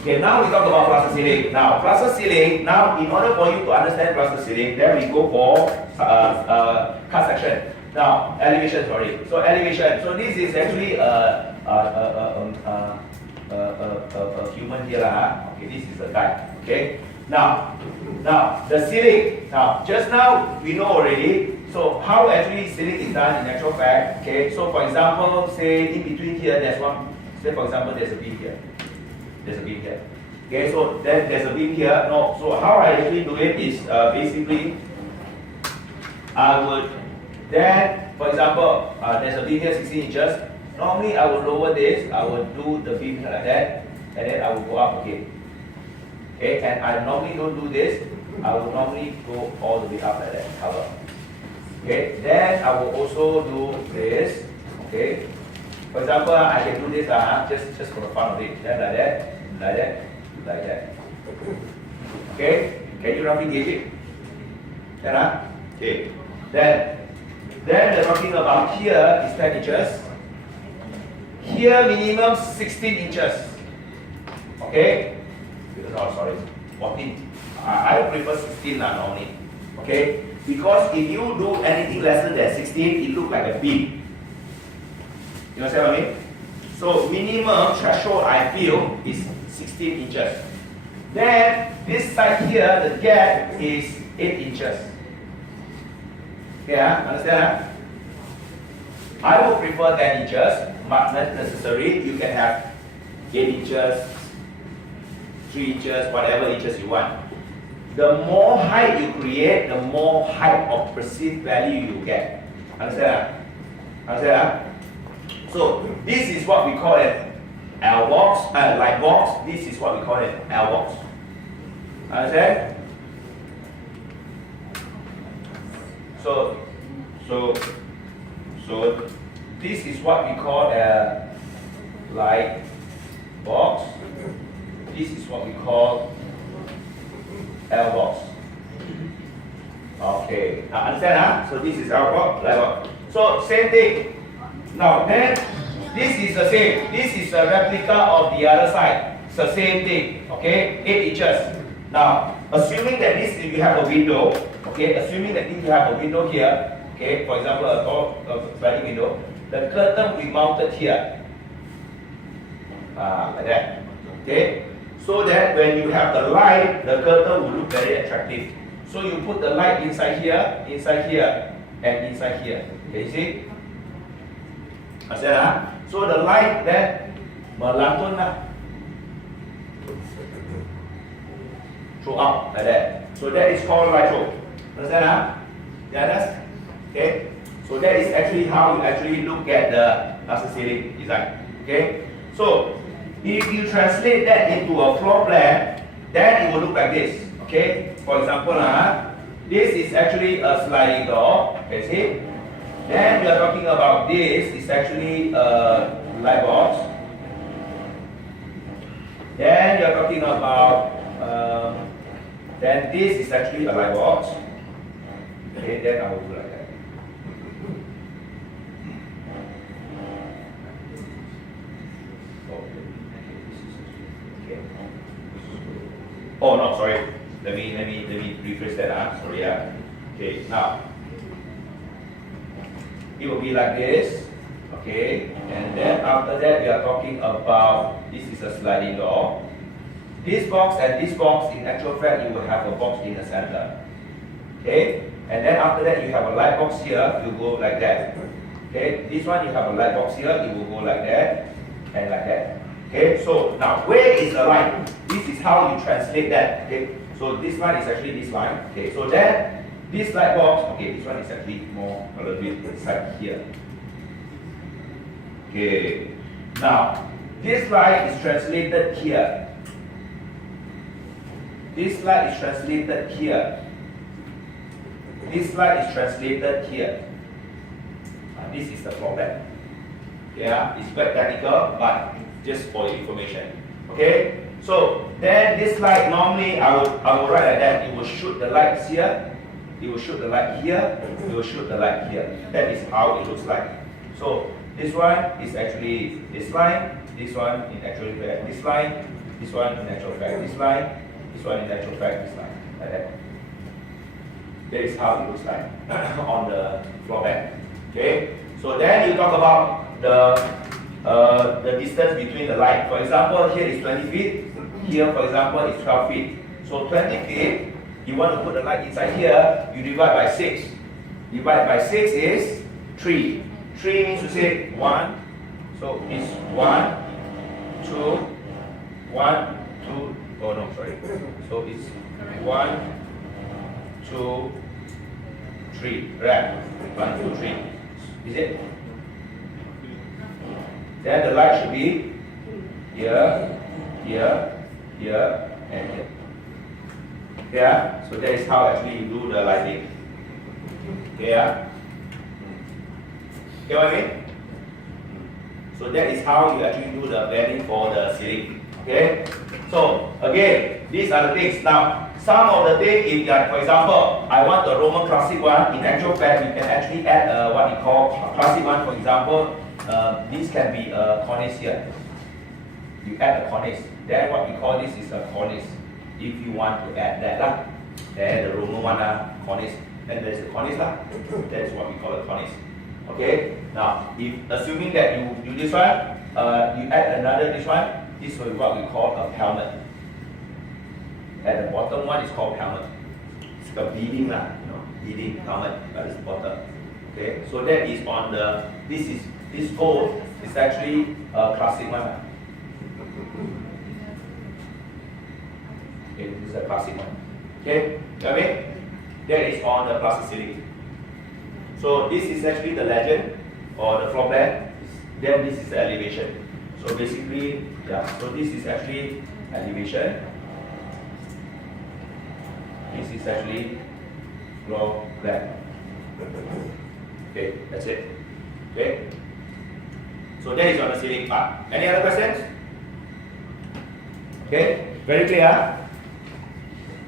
Okay, now we talk about plaster ceiling. Now, plaster ceiling, now in order for you to understand plaster ceiling, then we go for cut section. Now, elevation, sorry. So elevation, so this is actually a human here. Okay, this is a guy. Okay, now the ceiling. Now, just now we know already. So how actually ceiling is done in actual fact. Okay, so for example, say in between here, there's one. Say for example, there's a beam here. There's a beam here. Okay, so then there's a beam here. No, so how I actually do it is basically I would then, for example, there's a beam here 16 inches. Normally I would lower this. I would do the beam here like that, and then I will go up. Okay. Okay, and I normally don't do this. I will normally go all the way up like that. Cover. Okay. Then I will also do this. Okay. For example, I can do this just for the fun of it. Then like that, like that, like that. Okay? Can you roughly gauge it? Then, okay. Then we're talking about here is 10 inches. Here minimum 16 inches. Okay? Oh, sorry, 14. I prefer 16 normally. Okay? Because if you do anything lesser than 16, it looks like a beam. You understand what I mean? So minimum threshold I feel is 16 inches. Then this side here, the gap is 8 inches. Okay, understand? I would prefer 10 inches, but not necessary. You can have 8 inches, 3 inches, whatever inches you want. The more height you create, the more height of perceived value you get. Understand? Understand? So this is what we call it L box, light box. This is what we call it L box. Understand? So this is what we call a light box. This is what we call L box. Okay, understand? So this is L box, light box. So same thing. Now then, this is the same. This is a replica of the other side. It's the same thing. Okay, 8 inches. Now, assuming that this you have a window. Okay, assuming that you have a window here. Okay, for example, a sliding window. The curtain will be mounted here. Like that. Okay, so that when you have the light, the curtain will look very attractive. So you put the light inside here, and inside here. Okay, you see? So the light then melantun throughout like that. So that is called light throw. Understand? Yeah, okay. So that is actually how you actually look at the plaster ceiling design. Okay. So if you translate that into a floor plan, then it will look like this. Okay. For example, this is actually a sliding door. Okay, see? Then we are talking about this is actually a light box. Then we are talking about then this is actually a light box. Okay, then I will do like that. Okay. Oh no, sorry. Let me rephrase that. Sorry, Okay, now. It will be like this, okay, and then after that we are talking about this is a sliding door. This box and this box, in actual fact, you will have a box in the center, okay, and then after that you have a light box here. You go like that, okay. This one you have a light box here. You will go like that and like that, okay. So now where is the line? This is how you translate that, okay. So this line is actually this line, okay. So then. This light box, okay, this one is actually more a little bit inside here. Okay, now this light is translated here. This light is translated here. This light is translated here. This is the floor plan. Yeah, it's quite technical, but just for your information. Okay, so then this light normally I will write like that. It will shoot the lights here. It will shoot the light here, it will shoot the light here. That is how it looks like. So this one is actually this line, this one is actually this line, this one in actual fact this line, this one in actual fact this line, like that. That is how it looks like on the floor plan. Okay, so then you talk about the distance between the line. For example, here is 20 feet. Here, for example, is 12 feet. So 20 feet, you want to put the light inside here, you divide by 6. Divide by 6 is 3. 3 means to say 1. So it's 1, 2, 1, 2. Oh no, sorry. So it's 1, 2, 3. Right? 1, 2, 3. Is it? Then the light should be here, here, here, and here. Yeah? So that is how actually you do the lighting. Yeah? Get what I mean? So that is how you actually do the planning for the ceiling. Okay? So again, these are the things. Now, some of the things, if like, for example, I want the Roman classic one, in actual fact, you can actually add what we call classic one. For example, this can be a cornice here. You add a cornice. Then what we call this is a cornice. If you want to add that lah, then the Roman one cornice. Then there's a cornice lah. That is what we call a cornice. Okay. Now, if assuming that you do this one, you add another this one. This is what we call a pelmet. At the bottom one is called pelmet. It's a beading lah, beading pelmet at the bottom. Okay. So that is on the. This hole is actually a classic one. Okay, this is a classic one. Okay, got it? That is on the plaster ceiling. So this is actually the legend or the floor plan. Then this is the elevation. So basically, yeah. So this is actually elevation. This is actually floor plan. Okay, that's it. Okay. So that is on the ceiling part. Any other questions? Okay, very clear.